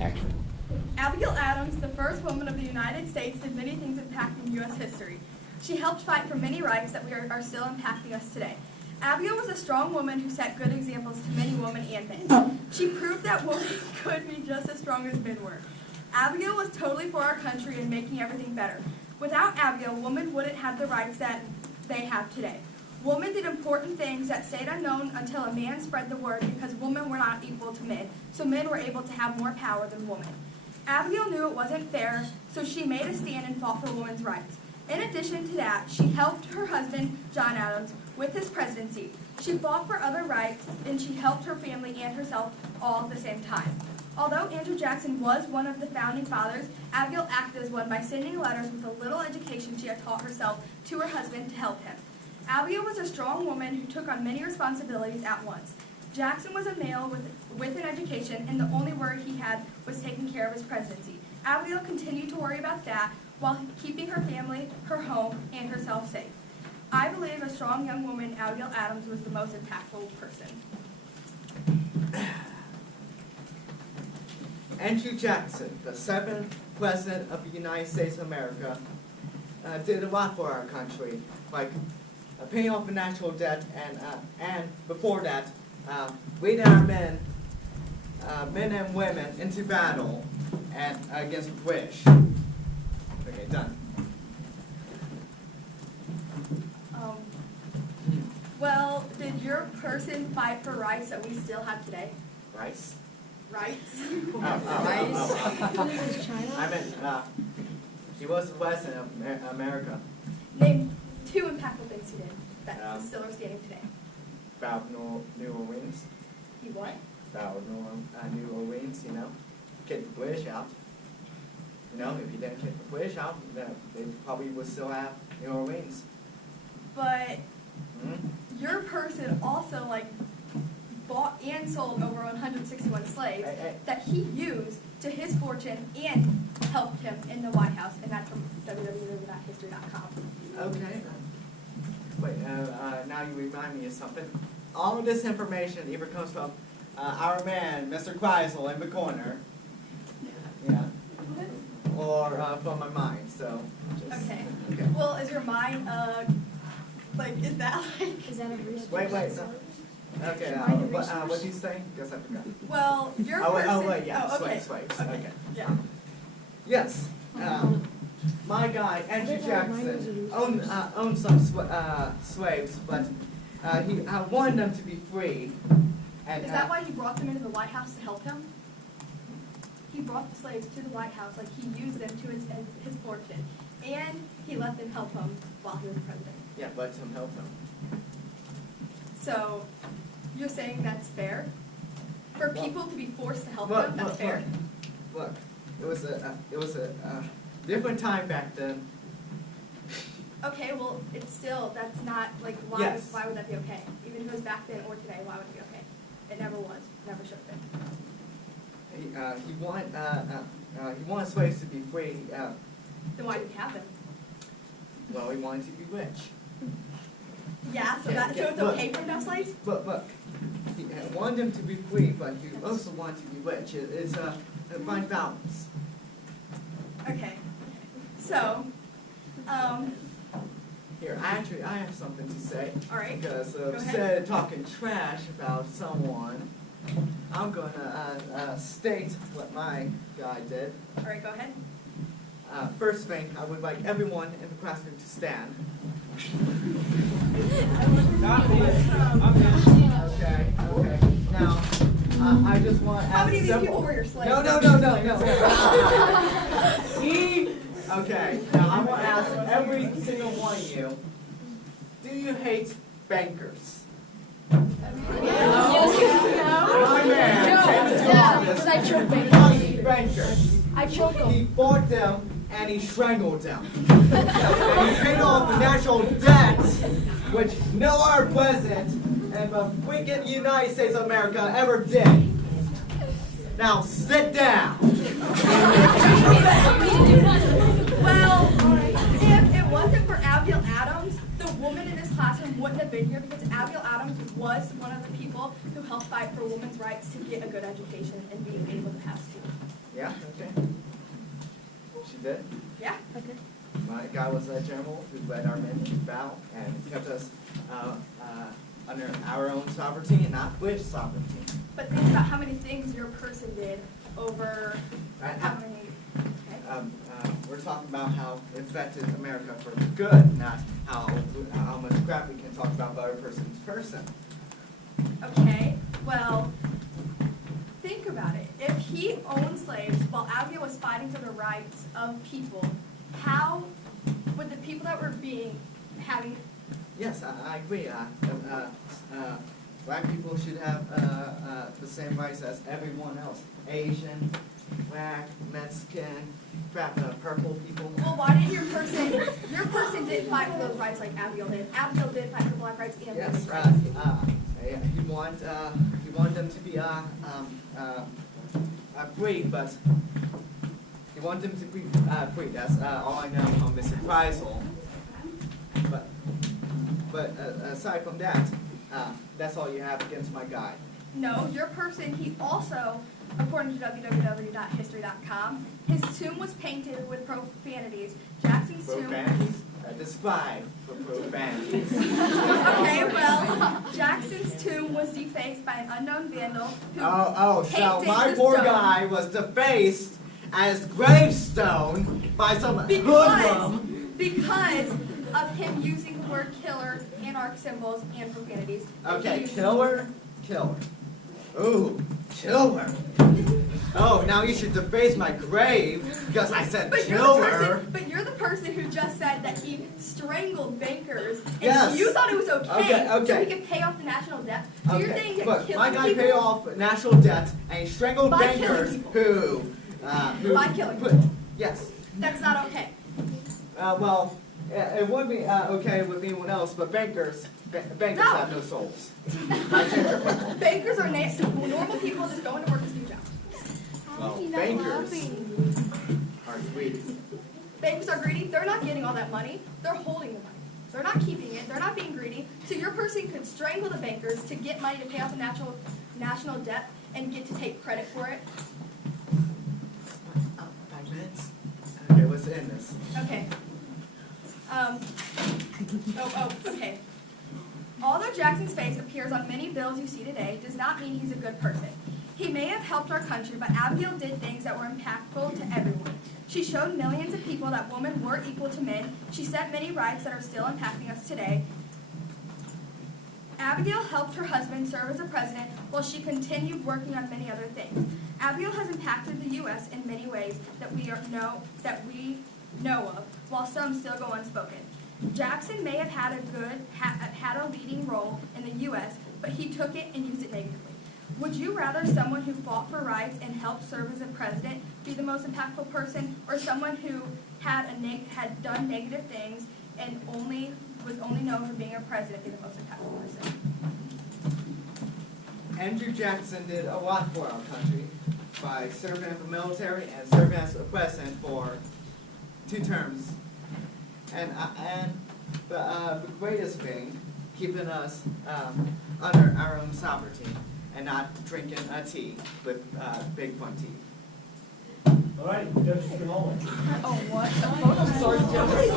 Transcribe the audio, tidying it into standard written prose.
Action. Abigail Adams, the first woman of the United States, did many things impacting U.S. history. She helped fight for many rights that are still impacting us today. Abigail was a strong woman who set good examples to many women and men. She proved that women could be just as strong as men were. Abigail was totally for our country and making everything better. Without Abigail, women wouldn't have the rights that they have today. Women did important things that stayed unknown until a man spread the word because women were not equal to men, so men were able to have more power than women. Abigail knew it wasn't fair, so she made a stand and fought for women's rights. In addition to that, she helped her husband, John Adams, with his presidency. She fought for other rights, and she helped her family and herself all at the same time. Although Andrew Jackson was one of the founding fathers, Abigail acted as one by sending letters with a little education she had taught herself to her husband to help him. Abigail was a strong woman who took on many responsibilities at once. Jackson was a male with an education, and the only worry he had was taking care of his presidency. Abigail continued to worry about that while keeping her family, her home, and herself safe. I believe a strong young woman, Abigail Adams, was the most impactful person. Andrew Jackson, the 7th President of the United States of America, did a lot for our country, like paying off the national debt, and before that, leading our men and women into battle and against the British. Okay, done. Well, did your person fight for rights that we still have today? Rice? Rights? I meant, he was the President of America. Name 2 impactful things he did that still are standing today. About New Orleans. He what? About New Orleans, you know. Get the British out. You know, if you didn't get the British out, then they probably would still have New Orleans. But your person also bought and sold over 161 slaves that he used to his fortune and helped him in the White House, and that's from www.history.com. Okay. Wait, now you remind me of something. All of this information either comes from our man, Mr. Kreisel, in the corner. Yeah. Or from my mind, so. Okay. Well, is your mind, is that Is that a research? Wait. No. Okay, what did you say? Guess I forgot. well, your person... Slaves. Okay. Yeah. Yes. My guy, Andrew Jackson, owned some slaves, but he wanted them to be free. And, is that why he brought them into the White House to help him? He brought the slaves to the White House, he used them to his fortune, and he let them help him while he was president. Yeah, let him help them. So, you're saying that's fair? For people to be forced to help them, that's fair? Look, it was a different time back then. Okay, well, it's still, that's not, why, Yes. why would that be okay? Even if it was back then or today, why would it be okay? It never was, never should have been. He wanted slaves to be free. Then why did it happen? Well, he wanted to be rich. Yeah, so it's okay for him to have slaves? Look, he wanted them to be free, but he also wanted to be rich. It's a fine balance. Okay. So, Here, actually, I have something to say. all right. Because Go ahead. instead of talking trash about someone, I'm gonna state what my guy did. All right, go ahead. First thing, I would like everyone in the classroom to stand. Okay. Now, I just want to ask How many of these simple. people were your slaves? No. Okay, now I want to ask every single one of you, do you hate bankers? My man came into office, I choke hated bankers. I choke He bought them and he strangled them. And he paid off the national debt, which no other president in the freaking United States of America ever did. Now sit down. Well, if it wasn't for Abigail Adams, the woman in this classroom wouldn't have been here because Abigail Adams was one of the people who helped fight for women's rights to get a good education and being able to pass school. did. Yeah. My guy was a general who led our men to battle and kept us under our own sovereignty and not British sovereignty. But think about how many things your person did over how many. Okay. We're talking about how it affected America for good, not how much crap we can talk about the other person's person. Okay, well, think about it. If he owned slaves while Abigail was fighting for the rights of people, how would the people that were having... Yes, I agree. Black people should have the same rights as everyone else. Asian, black, Mexican, purple people. Well, why didn't your person didn't fight for those rights like Abigail did? Abigail did fight for black rights and Yes, women's rights. he wanted them to be free, but he wanted them to be free. That's all I know on this reprisal. But aside from that, that's all you have against my guy. No, your person, he also, according to www.history.com, his tomb was painted with profanities. Jackson's tomb... Profanities? Describe for profanities. Okay, well, Jackson's tomb was defaced by an unknown vandal who So painted my the poor stone. guy was defaced as gravestone by some hoodlum. Because of him using the word killer, anarch symbols, and profanities. Okay, killer. Ooh, killer. Oh, now you should deface my grave because I said killer. But you're the person who just said that he strangled bankers, and Yes. you thought it was okay, Okay. so he could pay off the national debt. So you're saying that Look, killing my guy people... paid off national debt and he strangled By bankers killing who By killing people. Yes. That's not okay. Well, it would be okay with anyone else, but bankers No. have no souls. I change your mind. Bankers are nasty. Normal people just going to work to do jobs. Well, bankers are greedy. Bankers are greedy. They're not getting all that money. They're holding the money. They're not keeping it. They're not being greedy. So your person could strangle the bankers to get money to pay off the national debt and get to take credit for it. 5 minutes? Okay, what's in this? Okay. Okay. Although Jackson's face appears on many bills you see today, does not mean he's a good person. He may have helped our country, but Abigail did things that were impactful to everyone. She showed millions of people that women were equal to men. She set many rights that are still impacting us today. Abigail helped her husband serve as a president while she continued working on many other things. Abigail has impacted the U.S. in many ways that we know of, while some still go unspoken. Jackson may have had a leading role in the U.S., but he took it and used it negatively. Would you rather someone who fought for rights and helped serve as a president be the most impactful person, or someone who had done negative things and was only known for being a president be the most impactful person? Andrew Jackson did a lot for our country by serving in the military and serving as a president for 2 terms. And the greatest thing, keeping us under our own sovereignty and not drinking a tea with big fun teeth. All right, Judge Spinola. Oh, what? I'm sorry, Judge.